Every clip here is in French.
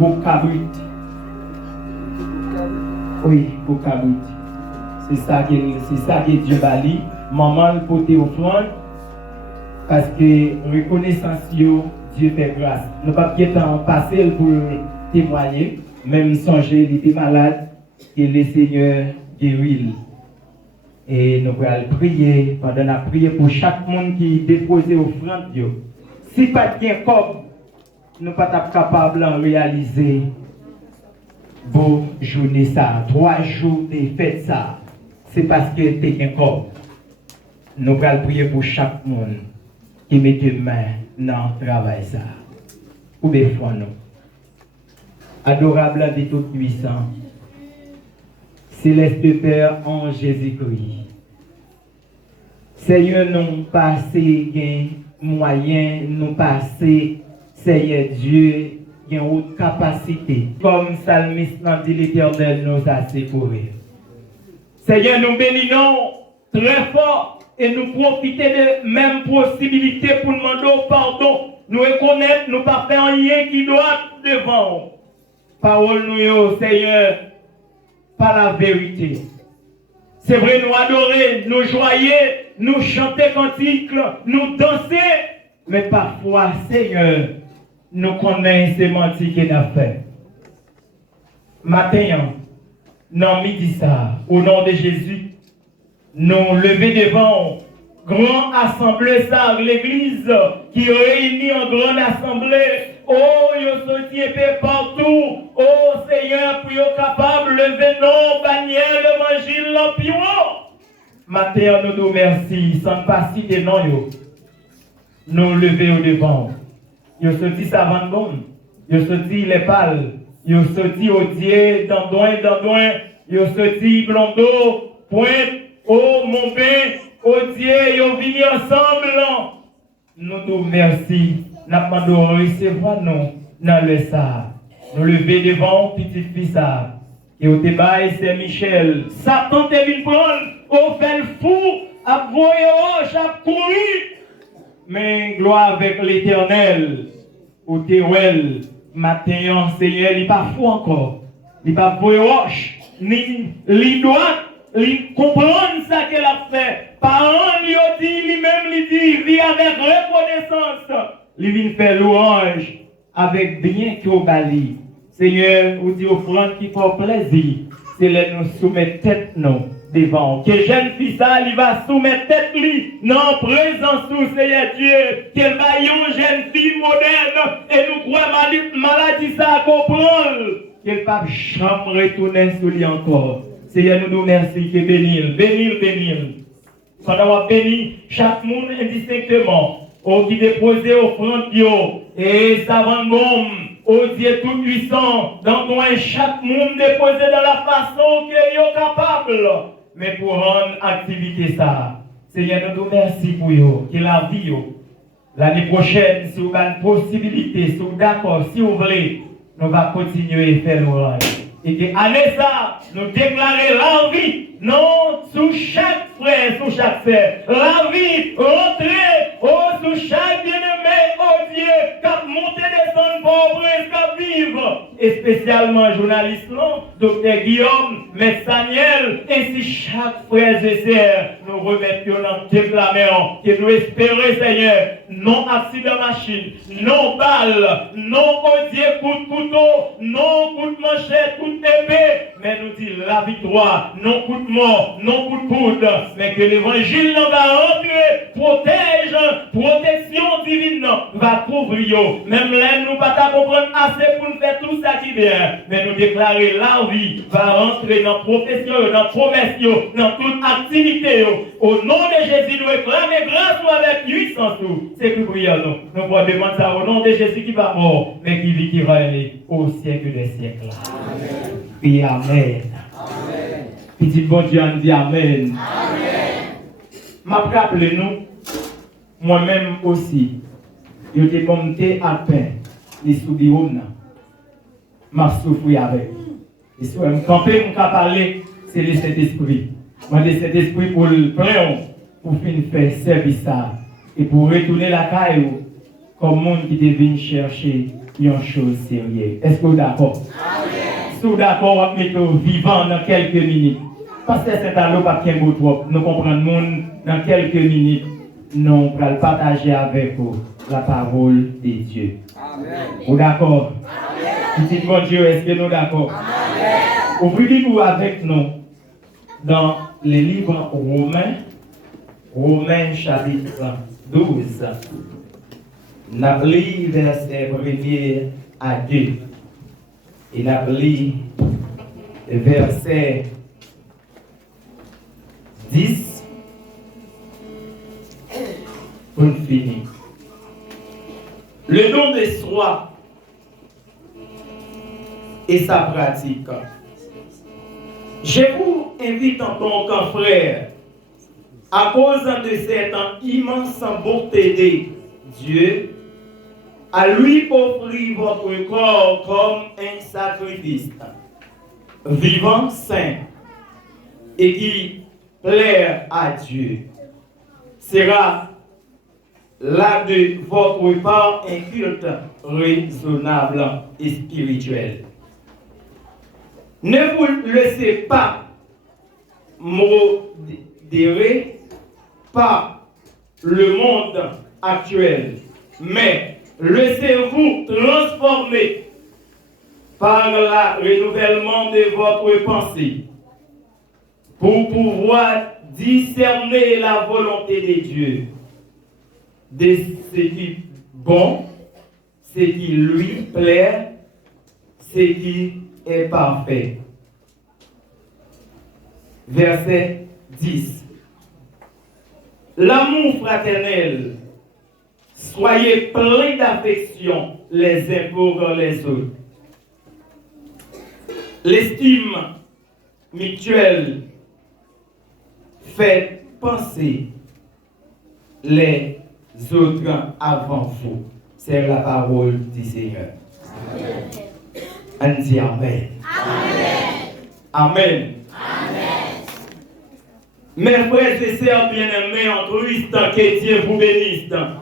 Bokabut. Oui, Bokabut. C'est ça que Dieu va lire. Maman le porter offrande parce que reconnaissance Dieu fait grâce. Nous pas bien temps passer pour témoigner, même songer il était malade et le Seigneur guérit. Et nous allons prier pendant la prière pour chaque monde qui dépose offrande. Si pas bien comme nous pas capable de réaliser beau journée ça, 3 jours de fête ça. C'est parce que tu es un corps. Nous allons prier pour chaque monde qui met des mains dans le travail ça. Ou des fois nous. Adorable de tout puissant. Céleste Père en Jésus-Christ. Seigneur, nous passé moyen, nous passé, Seigneur Dieu, il y a une haute capacité. Comme Psalmiste l'a dit, l'Éternel nous a séparés. Seigneur, nous bénissons très fort et nous profitons de même possibilité pour demander pardon. Nous reconnaître, nous ne pas faire rien qui doit devant. Parole nous, Seigneur, par la vérité. C'est vrai, nous adorer, nous joyer, nous chanter cantiques, nous danser, mais parfois, Seigneur, nous connaissons ces mentis qu'il a fait. Matin, non, midi ça, au nom de Jésus, nous lever devant grande assemblée, ça, l'église qui réunit en grande assemblée. Oh, yo sorti partout. Oh, Seigneur, pour être capable de lever nos bannières, l'évangile, l'empion. Matin, nous nous remercions, sans passer de noms, nous lever au devant. Yo sorti savant bon, yo sorti les pâles, yo sorti au dieu, d'andouin, yo sorti blondeau, pointe, oh, mon bain, au dieu, yo vini ensemble. Nous nous remercions. Nous demandons de recevoir nous dans le sable. Nous lever devant petit fils et au débat c'est Michel. Satan te vient prendre, au fait le fou, à voyer, à courir. Mais gloire avec l'Éternel, au Théouel, matin, Seigneur, il n'est pas fou encore. Il n'est pas voyer, ni il doit, il comprendre ça qu'elle a fait. Parents lui ont dit, lui-même lui dit, vit avec reconnaissance. Il vient faire louange avec bien qui au bali. Seigneur, vous dit offrande qui fait plaisir. C'est là nous soumettre tête nous devant. Que jeune fille ça, il va soumettre tête lui non présence sous Seigneur Dieu. Qu'elle va une jeune fille moderne et nous croyons maladie ça à comprendre. Qu'elle pas jamais retourner sur lui encore. Seigneur, nous remercions que bénir. Pendant qu'on bénit chaque monde indistinctement. Au qui déposé offrande et savant bon, au Dieu tout puissant, dans chaque monde déposé dans la façon qu'il est capable. Mais pour rendre activité ça, Seigneur, nous te remercions pour vous, que la vie, l'année prochaine, si vous avez une possibilité, si vous êtes d'accord, si vous voulez, nous allons continuer à faire l'orange. Et que l'année ça, nous déclarer la vie, non, sous chaque frère, sous chaque sœur, la vie, rentrer, sous chaque bien-aimé, oh Dieu, qui monte descendre pauvres, qui vivre, et spécialement journaliste, Dr. Guillaume, Maître Daniel, ainsi chaque frère et sœur, nous remettons dans déclamant, que nous espérons, Seigneur, non accident machine, non balle, non, oh Dieu, coup de couteau, non coup de manchette, coup d'épée, mais nous dit la victoire, non coup de mort, non coup de poudre, mais que l'évangile va entrer, protège, protection divine va couvrir. Même là, nous ne pas comprendre assez pour nous faire tout ça qui vient, mais nous déclarer la vie va rentrer dans la profession, dans la promesse, dans toute activité. Au nom de Jésus, nous réclamons grâce avec puissance. C'est que prions nous. Nous pouvons demander ça au nom de Jésus qui va mort, mais qui vit, qui va aller au siècle des siècles. Amen. Et amen. Amen. Petit bon Dieu, on dit amen. Amen. Rappelez-nous, moi-même aussi, je t'ai monté à peine, les sous-guillaumes, m'a souffert avec. Et si je camper, je parler, c'est le Saint-Esprit. Moi, le Saint-Esprit pour le prendre, pour finir faire service ça, et pour retourner la caille, comme monde qui devine chercher une chose sérieuse. Est-ce que vous êtes d'accord? Si vous êtes d'accord, on va mettre vivant dans quelques minutes. Parce que c'est un lot pas qu'un mot trop. Nous comprenons dans quelques minutes. Nous allons partager avec vous la parole de Dieu. Amen. Vous d'accord? Petit bon Dieu, est-ce que nous d'accord? Ouvrez-vous avec nous dans les livres Romains chapitre 12. Nous avons lu verset 1er à 2. Et nous avons lu verset 10 pour finir. Le don de soi et sa pratique. Je vous invite en tant que frère, à cause de cette immense bonté de Dieu, à lui offrir votre corps comme un sacrifice vivant, saint et qui plaît à Dieu. Sera là de votre part un culte raisonnable et spirituel. Ne vous laissez pas modérer par le monde actuel, mais laissez-vous transformer par le renouvellement de votre pensée pour pouvoir discerner la volonté de Dieu, de ce qui est bon, ce qui lui plaît, ce qui est parfait. Verset 10. L'amour fraternel, soyez pleins d'affection les uns pour les autres. L'estime mutuelle fait penser les autres avant vous. C'est la parole du Seigneur. Amen. On dit Amen. Amen. Amen. Mes frères et sœurs bien-aimés en Christ, que Dieu vous bénisse. Amen.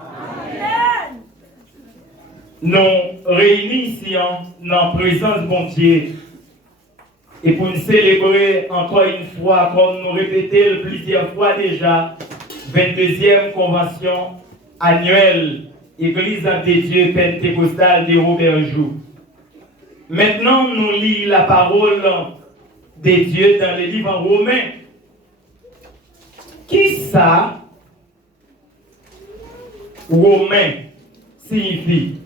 Nous réunis ici en présence de mon Dieu et pour nous célébrer encore une fois, comme nous répétons plusieurs fois déjà, 22e convention annuelle Église de Dieu pentecostale de Robertjoux. Maintenant, nous lisons la parole de Dieu dans le livre Romains. Qui ça, Romain, signifie?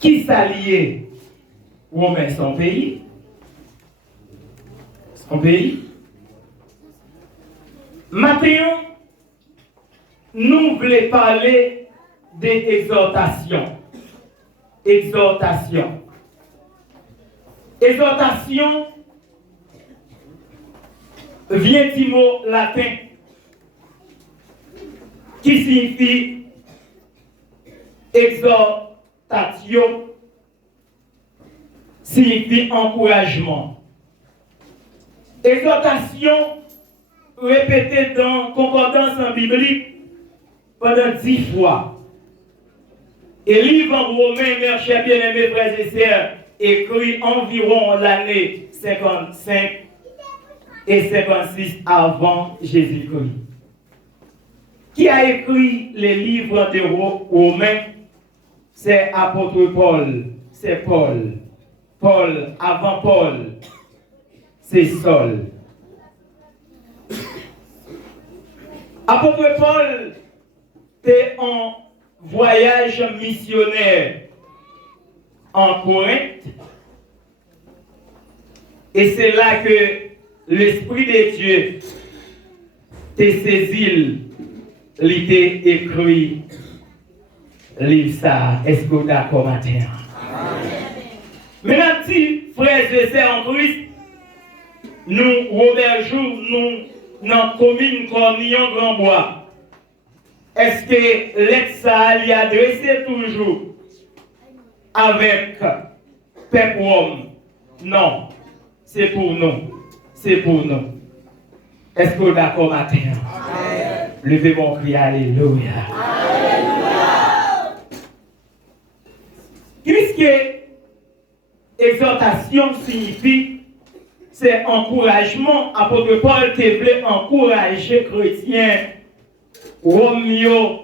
Qui s'allie? Romain, son pays? Son pays? Maintenant, nous voulons parler d'exhortation. Exhortation. Exhortation vient du mot latin qui signifie exhortation, signifie encouragement. Exhortation répétée dans concordance en biblique pendant 10 fois. Et livre Romain, mes chers bien-aimés frères et sœurs, écrit environ l'année 55 et 56 avant Jésus-Christ. Qui a écrit les livres de Romains? C'est apôtre Paul. C'est Paul. Paul, avant Paul, c'est Saul. Apôtre Paul était en voyage missionnaire en Corinthe. Et c'est là que l'Esprit de Dieu t'a saisi, il t'a écrit livre ça. Est-ce que vous êtes d'accord maintenant? Maintenant, si frères et sœurs en Christ, nous, Robertjoux, nous, dans la commune Cornillon Grand Bois, est-ce que l'ex-ça y adressé toujours avec peuple homme? Non, c'est pour nous. C'est pour nous. Est-ce que vous êtes d'accord maintenant? Levez mon cri, alléluia. Alléluia. Puisque exhortation signifie, c'est encouragement, apôtre Paul te voulait encourager chrétiens, Romeo,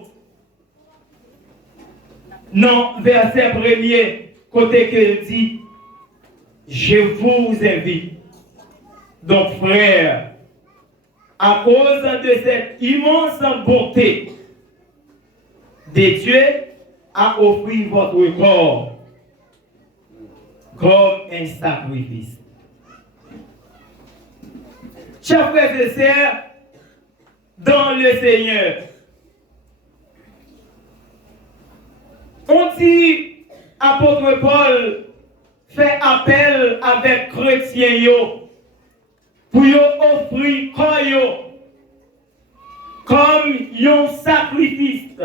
non, verset premier, côté qu'il dit, je vous invite, donc frères, à cause de cette immense bonté de Dieu, à offrir votre corps comme un sacrifice. Chers frères et sœurs, dans le Seigneur, on dit, apôtre Paul fait appel avec chrétiens pour offrir corps comme un sacrifice.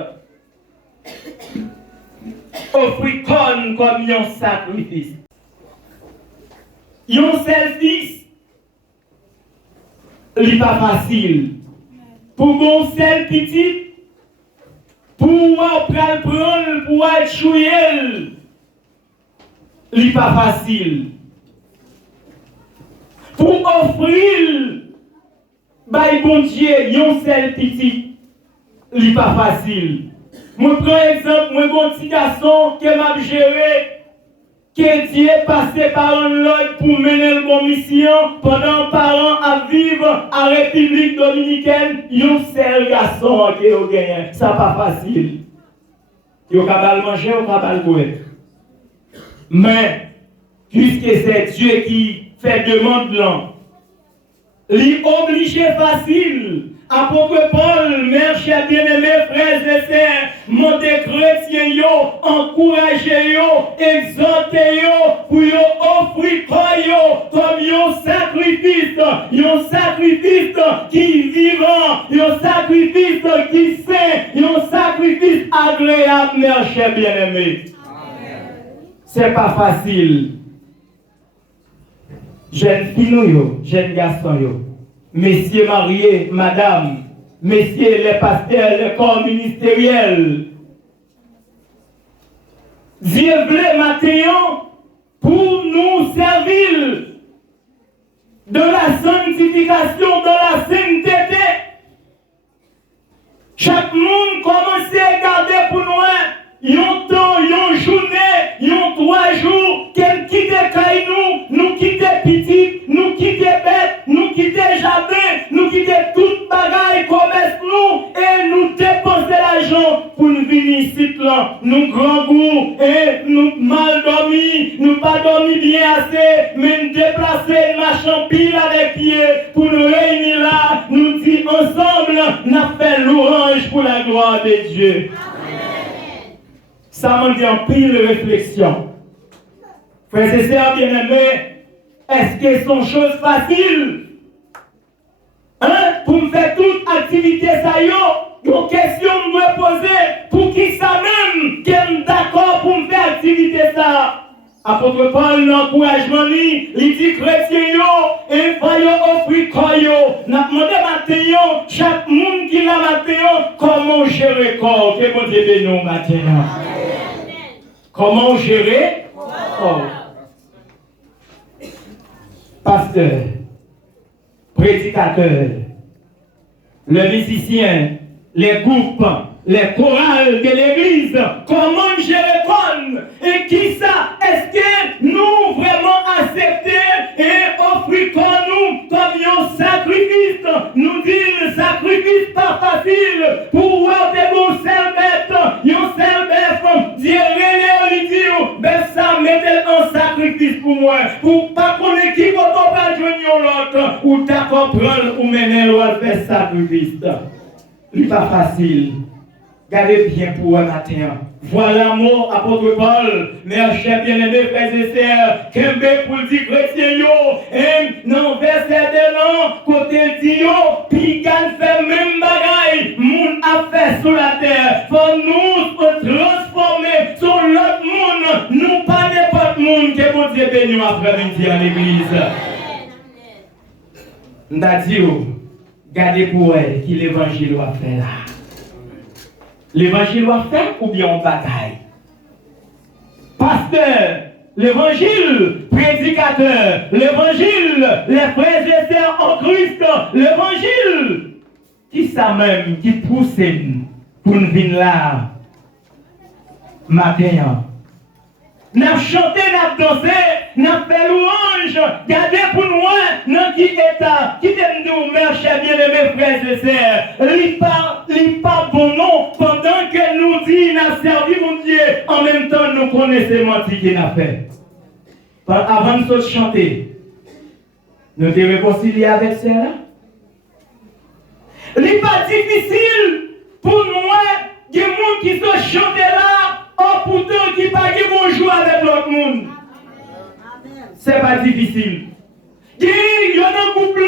Offrir corps comme un sacrifice. Un seul fils, il n'est pas facile. Pour mon seul petit, pour prendre, pour chouiller, il n'est pas facile. Pour offrir, bon Dieu, un seul petit, il n'est pas facile. Moi, prends exemple, moi, mon petit garçon qui m'a géré, que Dieu est passé par un lot pour mener le bon mission pendant parents à vivre en République Dominicaine, un seul garçon qui a gagné. Ça n'est pas facile. Il n'y a pas de manger, il n'y a pas de boire. Mais, puisque c'est Dieu qui fait demande là, il est obligé facile. Apôtre Paul, mes chers bien-aimés, frères et sœurs, montez chrétiens, encouragez, exhortez, pour offrir comme un sacrifice qui est vivant, un sacrifice qui saint, un sacrifice agréable, mes chers bien-aimés. C'est pas facile. Jeunes filles, jeunes garçons, messieurs mariés, madame, messieurs les pasteurs, les corps ministériels. Dieu voulait maintenant pour nous servir de la sanctification, de la sainteté. Chaque monde commence à garder pour nous un temps, une journée, 3 jours, qu'elle quitte nous quitte petit, nous quitte bête, nous quitte jardin, nous quitte toute bagaille, commerce nous, et nous dépenser l'argent pour nous venir ici, là, nous grand goût, et nous mal dormi, nous pas dormi bien assez, mais nous déplacer, marchant pile avec pied, pour nous réunir là, nous dire ensemble, nous fait louange pour la gloire de Dieu. Ça m'a dit en pile de réflexion. Frères et sœurs bien-aimés, est-ce que ce sont choses faciles? Pour me faire toute activité, ça y est, une question me doit poser. Pour qui ça même, qui est d'accord pour me faire activité ça? Apôtre Paul, l'encouragement, il dit chrétien, et voyons offrir quoi yo. N'a demandé maintenant, chaque monde qui l'a maintenant, comment gérer corps. Que mon Dieu bénisse maintenant. Comment gérer corps. Pasteur, prédicateur, le musicien, les groupes, les chorales de l'église, comment gérer corps. Et qui ça? Est-ce que nous vraiment accepter et offrir comme nous comme un sacrifice? Nous dire sacrifice pas facile pour voir des bons seul bête, un seul bête, dire René Olivier, ben ça mettez en sacrifice pour moi, pour pas qu'on équipe on pas joindre l'autre, ou t'as comprendre ou mener l'autre faire sacrifice. C'est pas facile. Gardez bien pour un matin. Voilà mon apôtre Paul, mes chers bien-aimés, frères et sœurs, Kembe pour le dire chrétien, et non, verset de l'an, côté dit, puis gagne fait même bagaille, moun a fait sur la terre, faut nous transformer sur l'autre monde, nous pas n'importe monde, que mon Dieu bénisse après-midi à l'église. N'a dit, gardez pour elle, qui l'évangile va faire là. L'évangile va faire ou bien on bataille? Parce pasteur, l'évangile, prédicateur, l'évangile, les frères et sœurs en Christ, l'évangile, qui ça même, qui pousse pour nous venir là, matin. Nous avons chanté, nous avons dansé, nous avons fait louange, gardez pour nous, dans qui état, qui nous, mes chers bien-aimés frères et sœurs, il pas bon nom, pendant que nous dit, nous avons servi mon Dieu, en même temps nous connaissons menti qu'il a fait. Avant de chanter, nous devons réconcilier avec cela. Il n'est pas difficile pour nous, il y a des gens qui sont chantés là, oh pourtant qui pas de bonjour avec l'autre monde. C'est pas difficile. Il y a un couple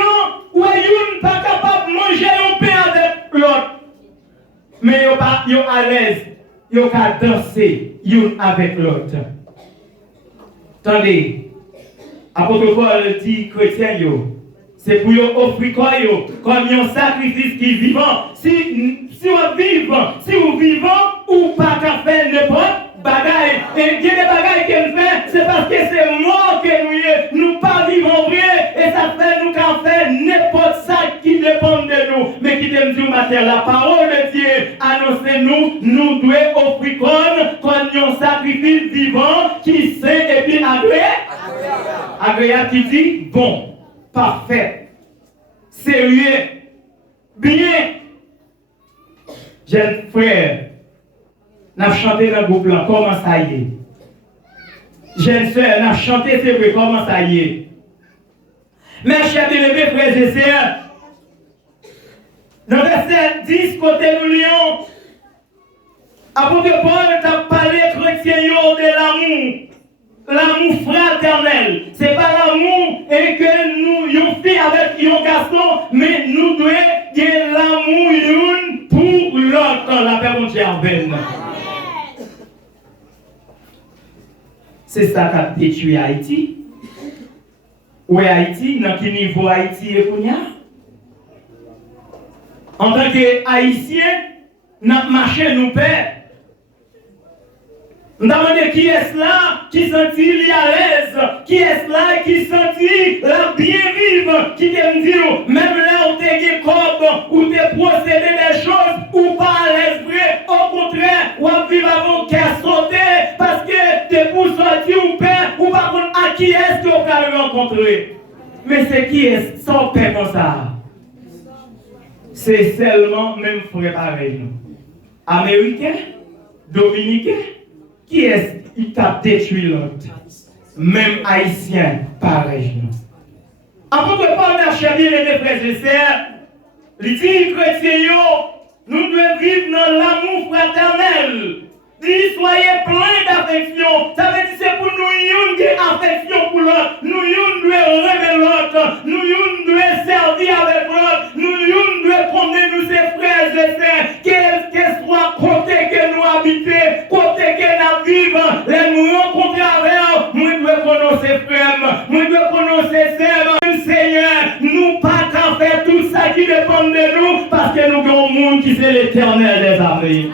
où ils ne sont pas capables de manger un pain avec l'autre. Mais ils sont à l'aise. Ils sont à danser avec l'autre. Attendez. Apôtre Paul dit chrétien, c'est pour offrir comme un sacrifice qui est vivant. Si on vivant, ou pas qu'à faire n'importe bagaille. Et il y a des bagailles qu'elle fait, c'est parce que c'est mort que nous pas vivons vrai. Et ça fait nous qu'à faire n'importe ça qui dépend de nous. Mais qui t'aime dire matin, la parole de Dieu annonce nous devons offrir comme un sacrifice vivant qui sait et puis agréable qui dit bon, parfait, sérieux, bien. Jeunes frères, nous avons chanté dans le groupe là, comment ça y est? Jeunes sœurs, nous avons chanté, c'est vrai, comment ça y est? Mes chers bien-aimés, frères et sœurs, dans le verset 10, côté nous lions, apôtre Paul t'a parlé chrétien de l'amour. L'amour fraternel. Ce n'est pas l'amour et que nous yon fait avec yon garçon, mais nous devons avoir l'amour yon pour l'autre. La paix mon Dieu avec nous. C'est ça qui a détruit Haïti. Où est Haïti? Dans quel niveau Haïti est Kounia? En tant qu'Haïtien, nous avons marché nous pères. Nous demandons qui est là, qui sentit à l'aise, qui est là, qui sentit la bien vivre, qui te dit, même là où tu es comme, où tu es procédé des choses, ou pas à l'aise vrai, au contraire, ou à vivre avant qu'elle saute, parce que tu es pour sortir ou père, ou par contre, à qui est-ce que vous allez rencontrer? Mais c'est qui est sans paix comme ça? C'est seulement même frère pareil. Américain, Dominicain, qui est-ce qui t'a détruit l'autre? Même haïtien, pareil. Avant de parler de chérir les frères et sœurs, les dix chrétiens, nous devons vivre dans l'amour fraternel. Dis, soyez pleins d'affection. Ça veut dire c'est pour nous une affection pour l'autre. Nous devons aimer l'autre. Nous devons servir avec l'autre. Nous devons connaître nous ses frères et sœurs. Qu'est-ce soit côté que nous habitons, côté que nous vivons, les nous rencontrer avec nous devons connaître ses frères, nous devons connaître ses sœurs. Seigneur, nous pas qu'à faire tout ça qui dépend de nous parce que nous avons un monde qui c'est l'éternel des armées.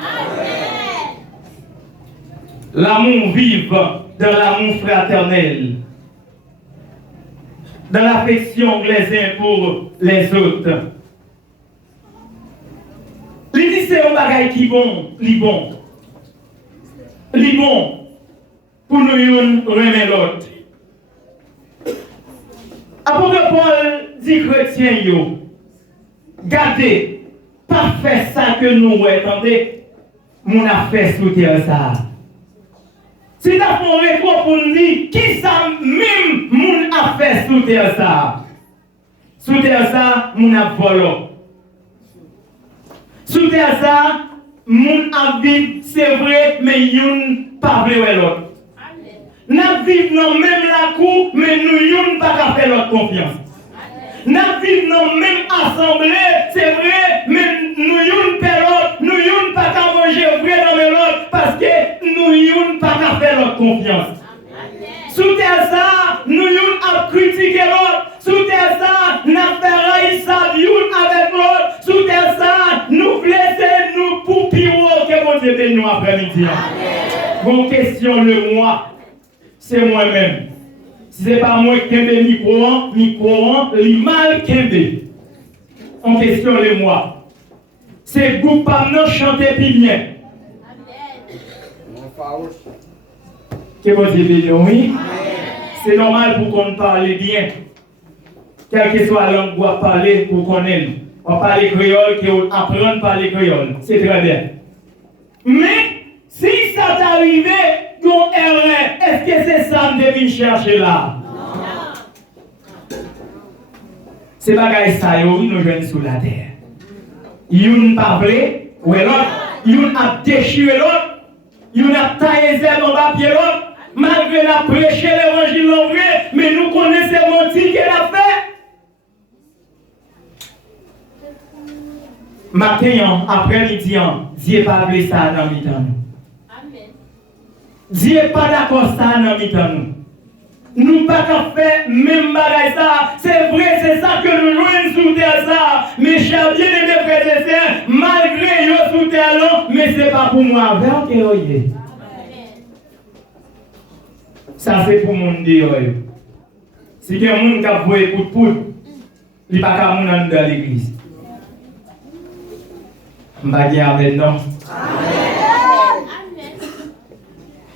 L'amour vive dans l'amour fraternel, dans l'affection les uns pour les autres. Il dit c'est un bagage qui bon, pour nous remettre l'autre. Apôtre Paul dit chrétien yo, gardez, pas faire ça que nous attendez, mon affaire sous terre ça. Si tu as fait un recours pour nous dire, qui ça même mon affaire sous terre ça? Sous terre ça, mon a volé. Sous terre ça, mon a vivre, c'est vrai, mais yon pas vrai l'autre. Nous vivons dans même la cour, mais nous yon pas faire notre confiance. Nous vivons dans même assemblée, c'est vrai, mais nous yon pas l'autre, nous yon pas manger vrai dans l'autre, parce que nous yon pas faire notre confiance. Sous terre ça, nous yon a critiqué l'autre. Sous terre ça, nous fait ça yon avec l'autre. Sous terre ça, nous blessons nous pour pire que mon Dieu nous après-midi. Bon question le moi. c'est moi-même. Si ce n'est pas moi qui ai micro, les mal qui ai. En question, les moi. C'est groupe pas nous chanter plus bien. Que vous dites, oui? C'est normal pour qu'on parle bien. Quelle que soit la langue qu'on va parler pour qu'on aime. On parle créole, qu'on apprend à parler créole. C'est très bien. Mais, si ça t'est arrivé, ton erreur, est-ce que c'est ça que tu devais chercher là? Non. C'est pas ça, nous jeunes sous la terre. Yon pas vrai, ou l'autre, yon a déchiré l'autre, yon a taillé les herbes en bas pied l'autre, malgré la prêché l'évangile en vrai, mais nous connaissons menti qu'elle a fait. Matin, après-midi, Dieu pas appelé ça dans le temps. Dieu n'est pas d'accord ça dans le temps. Nous pas qu'à faire même bagaille ça. C'est vrai, c'est ça que nous jouons sous terre ça. Mais chers bien-aimés frères et sœurs, malgré yo sous terre là, mais c'est pas pour moi. Vers que yo. Ça c'est pour mon dire. Si il y a un monde qui a voué coup de poudre, il n'y a pas qu'à mon dans l'église. Je vais dire avec non.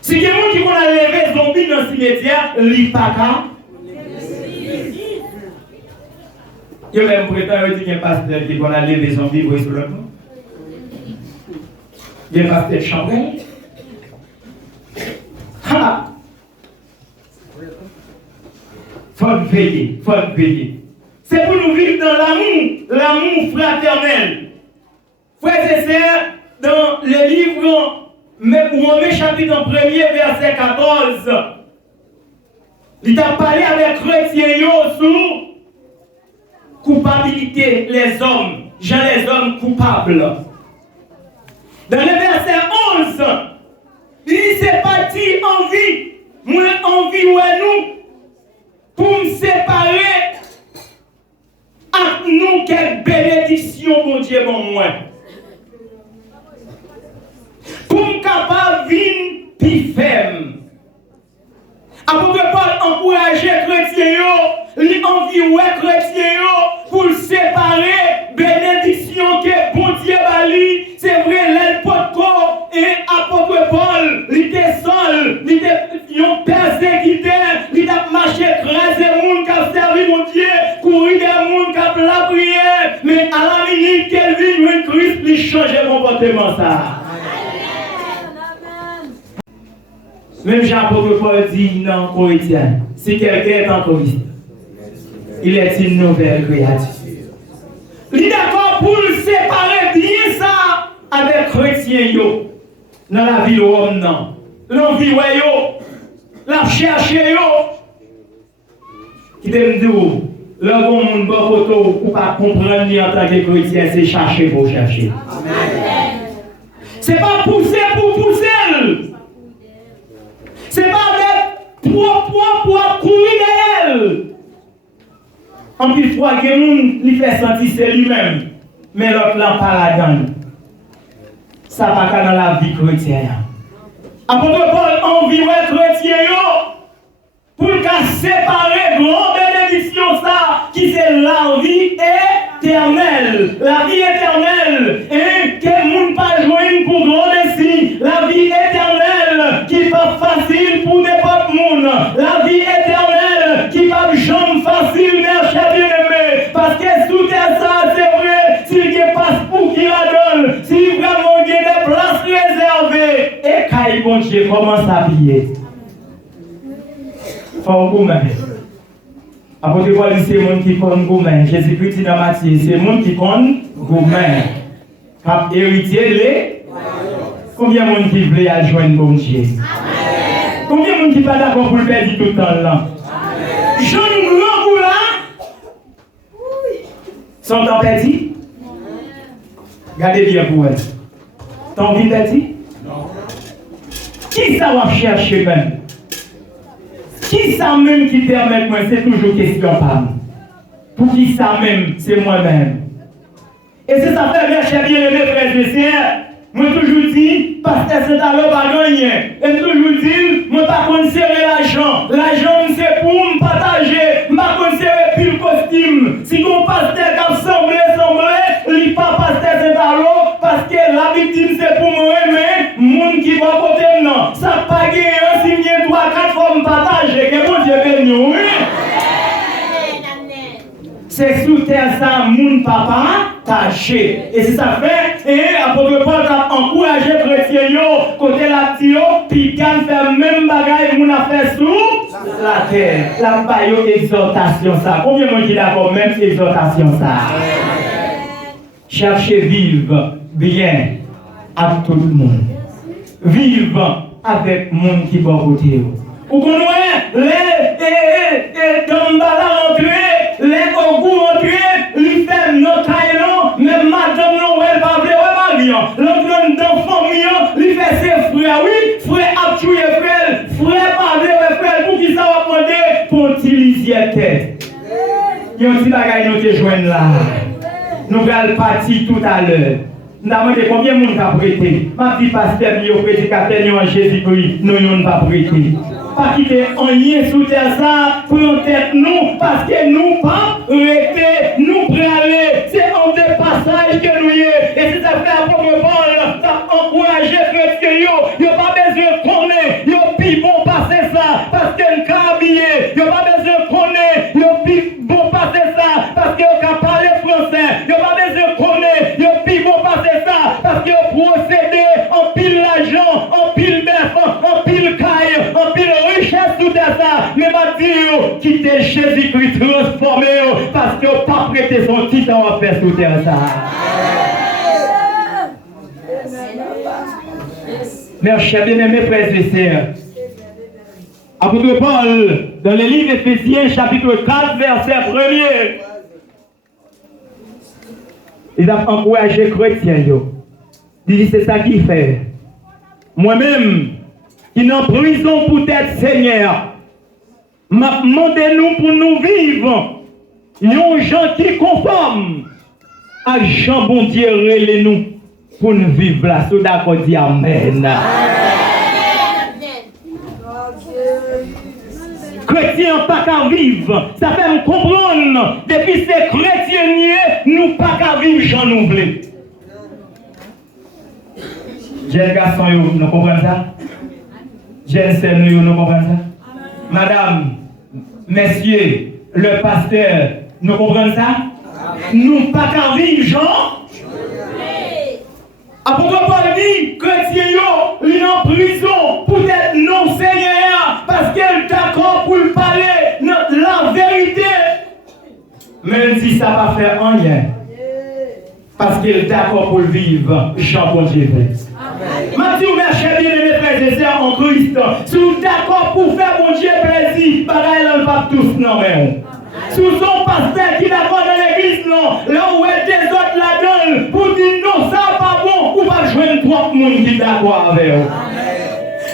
Si il y a des gens qui ont levé zombie dans le cimetière, il n'y a pas qu'à. Il y a même prétend qu'il y a un pasteur qui a levé zombie pour le monde. Il y a un pasteur de Chambray. Faut veiller, faut veiller. C'est pour nous vivre dans l'amour fraternel. Frères et sœurs, dans le livre Romains chapitre 1er, verset 14, il a parlé avec chrétiens sur culpabilité, les hommes, les hommes coupables. Dans le verset 11, il dit c'est parti envie ou à nous, pour me séparer, à nous quelle bénédiction, mon Dieu, mon moi. Pour me capable de vivre plus ferme. Apôtre Paul encourage les chrétiens, il envie les chrétiens pour séparer bénédiction que bon Dieu a li. C'est vrai, l'apôtre et apôtre Paul, il était seul, il était persécuté, il a marché, écrasé les gens qui ont servi mon Dieu, courir des gens qui ont la prière, mais à la minute qu'elle vit, le Christ, il change le comportement ça. Même Jean-Paul Paul dit non, Corinthiens, si quelqu'un est en Christ, il est une nouvelle créature. Il est d'accord pour séparer bien ça avec les chrétiens dans la vie de l'homme. L'envie de la chercher. Qui te dit, le bon monde, pour ne pas comprendre ni en tant que chrétien, c'est chercher pour chercher. Ce n'est pas pousser pour pousser. C'est pas avec pour courir d'elle. En plus, fois que il fait sentir c'est lui-même. Mais l'autre n'a pas la donne. Ça va pas dans la vie chrétienne. Apôtre Paul envie les chrétiens pour séparer grande bénédiction ça qui c'est la vie éternelle. La vie éternelle. Et que le monde pas joindre pour grande ici. La vie éternelle qui n'est pas facile pour n'importe monde. La vie éternelle qui n'est pas jamais facile, mes chers bien-aimés. Parce que sous terre ça, c'est vrai, s'il y a un passeport qui la donne, si vraiment il y a des places réservées, et quand il bon Dieu commence à payer. Faut gourmand. Apôtre Paul dit c'est le monde qui compte gourmand. Jésus-Christ dit dans Matthieu, c'est le monde qui compte gourmand. Cap héritier les. Combien de monde qui veut joindre bon Dieu? Combien de monde qui n'est pas d'accord pour le perdre tout le temps là? Jean nous là. Sont en perdu? Regardez bien pour elle. T'as envie de perdre? Non. Qui ça va chercher même? Qui ça même qui permet moi? C'est toujours question par moi. Pour qui ça même? C'est moi-même. Et c'est ça fait bien, cher bien-aimé frères et sœurs. Moi toujours dit, parce que c'est à l'heure pas gagné. Et toujours dit, moi pas qu'on serrer l'argent, c'est sous terre ça, mon papa, taché. Et c'est ça fait, et apôtre Paul a encouragé les chrétiens, côté la tio, puis quand fait même bagaille, mon a fait sous la terre. La paille exhortation ça. Combien de monde qui d'accord, même exhortation ça? Cherchez vivre bien avec tout le monde. Vivre avec le monde qui va côté. Vous connaissez les Dambala entrés, les Ogou entrés, les femmes non taillants, même madame non, elle va appeler, ouais, Marion. L'entrée d'enfant mignon, lui fait ses frères, oui, frère a tué frère pas appeler, frère, pour qui ça va demander pour utiliser la tête. Il y a un petit bagage nous te joignent là. Nous allons partir tout à l'heure. Nous avons demandé combien de monde a prêté. Ma petite pasteur, nous avons prédicateur en Jésus-Christ, nous n'avons pas prêté. Pas quitter en lien sous terre ça, pour tête nous, parce que nous pas arrêter, nous préaller. C'est en des passages que nous y est. Et c'est ça fait à propos Paul, ça encourage les chrétiens, ils n'ont pas besoin de connaître, ils ont plus bon passer ça, parce qu'ils sont habillés, ils n'ont pas besoin de connaître, ils ont plus bon passer ça, parce qu'ils ont parlé français, ils n'ont pas besoin de connaître, ils ont plus bon passer ça, parce qu'ils ont procédé en pile l'argent, en pile bœuf, en pile caille, en pile richesse tout ça, mais m'a dit quitter Jésus-Christ transformé parce que pas prêté son titre en faire tout ça. Mes chers bien-aimés frères et sœurs, apôtre Paul, dans le livre Éphésiens, chapitre 4, verset 1er, il a encouragé les chrétiens. Il dit c'est ça qu'il fait. Moi-même, qui est en prison pour être Seigneur, m'a demandé nous pour nous vivre, les gens qui conforment à Jean bon Dieu relais nous pour nous vivre là. Sous d'accord dit Amen. Chrétien pas qu'à vivre, ça fait me comprendre depuis ces chrétiens nous pas qu'à vivre Jean nous voulons. Jeune garçon, nous comprenons ça? Jeune sœur, nous comprenons ça? Madame, messieurs, le pasteur, nous comprenons ça? Nous pas qu'à vivre Jean. Apôtre Paul dit, chrétien, il est en prison pour être non Seigneur, parce qu'il est d'accord pour parler la vérité. Même si ça va faire rien, parce qu'il est d'accord pour vivre Jean bon Dieu. Mathieu, mes chers bien-aimés frères et sœurs en Christ, si vous êtes d'accord pour faire mon Dieu plaisir, pareil, on va tous non, mais si vous êtes pasteur qui est d'accord dans l'église, non, là où est des autres là-dedans, pour dire non, ça pas bon, ou va joindre trois personnes qui sont d'accord avec vous.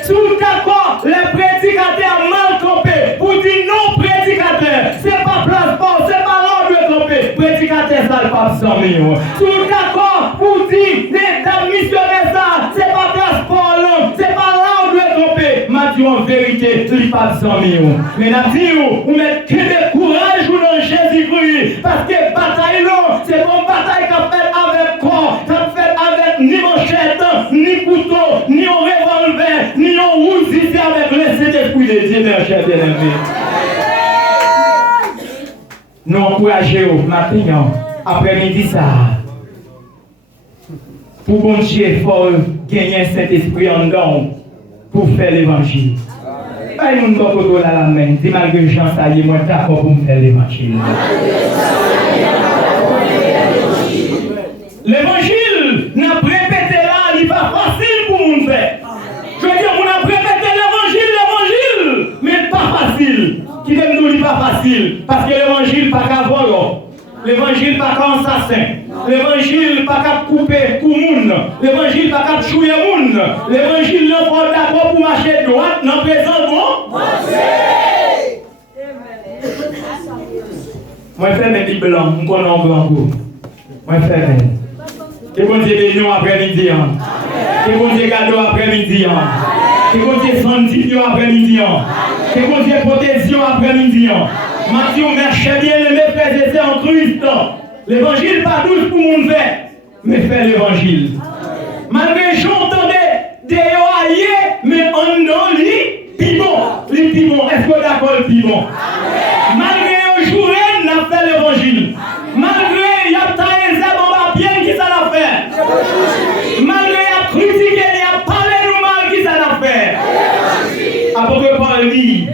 Si vous êtes d'accord, les prédicateurs mal campés, pour dire non, prédicateur, c'est pas place fort, c'est pas l'ordre de camper, prédicateur, ça ne pas 100 millions. Si vous êtes d'accord, pour dire, les dames missionnaires, ça, c'est pas place fort, c'est pas l'ordre de camper, m'a dit en vérité, ce n'est pas 100 millions. Mais la vie, vous mettez de courage dans Jésus-Christ, parce que bataille, c'est une bataille qu'on fait avec corps, qu'on fait avec ni manchette, ni couteau, ni un revolver, ni un rouge ici avec le Saint-Esprit de Dieu, mes chers bien-aimés. Nous encourageons au matin, après-midi, ça. Pour bon Dieu, il faut gagner Saint-Esprit en don pour faire l'évangile. Pas une bonne à la main. Dis malgré Jean, ça y est, moi d'accord pour me faire l'évangile. L'évangile, n'a répété là, il n'est pas facile pour nous faire. Je veux dire, on a répété l'évangile, mais pas facile. Qui veut nous dire pas facile? Parce que l'évangile pas qu'à voler. L'évangile pas qu'à assassin. L'évangile pas qu'à couper tout le monde. L'évangile pas qu'à tuer le monde. L'évangile n'est pas d'accord pour marcher droite, non présent bon. Moi, je fais mes billes blancs, je connais un grand coup. Moi, je fais mes. Que bon Dieu bénisse après-midi. Que bon Dieu garde après-midi. Que bon Dieu sanctifie après-midi. Que bon Dieu protection après-midi. Mathieu, merci bien les frères et sœurs en Christ. L'évangile pas tous pour mon faire, mais faire l'évangile. Malgré j'entendais des aïeux, mais on donne les pimons. Les pimons, est-ce que d'accord les pimons? Malgré un jour, on a fait l'évangile. parole dit,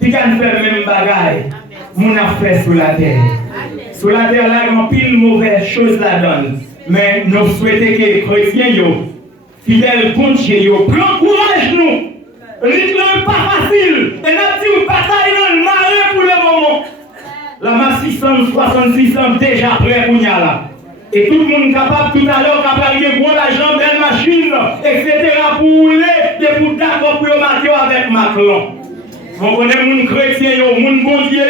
puis qu'on fait le même bagaille, mon affaire sur la terre. Sur la terre, là, il y a pile mauvaise chose là-dedans. Mais nous souhaitons que les chrétiens, fidèles contre Dieu, prennent courage nous. Ce n'est pas facile. Et nous avons bataille dans le marais pour le moment. La masse 666 ans déjà prêt pour y aller. Et tout le monde est capable tout à l'heure capable de prendre l'argent d'une machine, etc. pour rouler et pour d'accord pour marquer avec Macron. On connaît les chrétiens, les bon Dieu,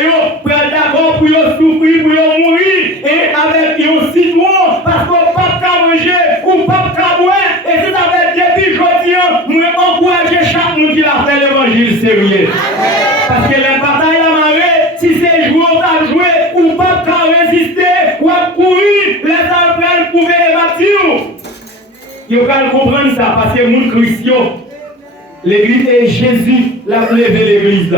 pour être d'accord pour souffrir, pour mourir, et avec un citron, parce qu'on ne peut pas manger ou ne peut pas boire. Et c'est avec depuis aujourd'hui, nous encourageons chaque monde qui a fait l'évangile sérieux. Parce que les batailles à marée, si c'est jouer, on va jouer, ou ne peut pas résister, ou à courir, les enfants pouvaient les bâtir. Il faut comprendre ça, parce que les chrétiens, l'église et Jésus l'a levé l'église.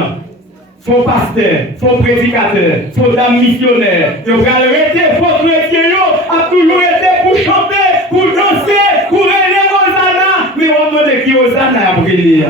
Faux pasteur, faux prédicateur, faux dame missionnaire. Il faut arrêter, faux chrétien, a toujours été pour chanter, pour danser, pour aider Hosanna. Mais on demande qui Hosanna a brillé.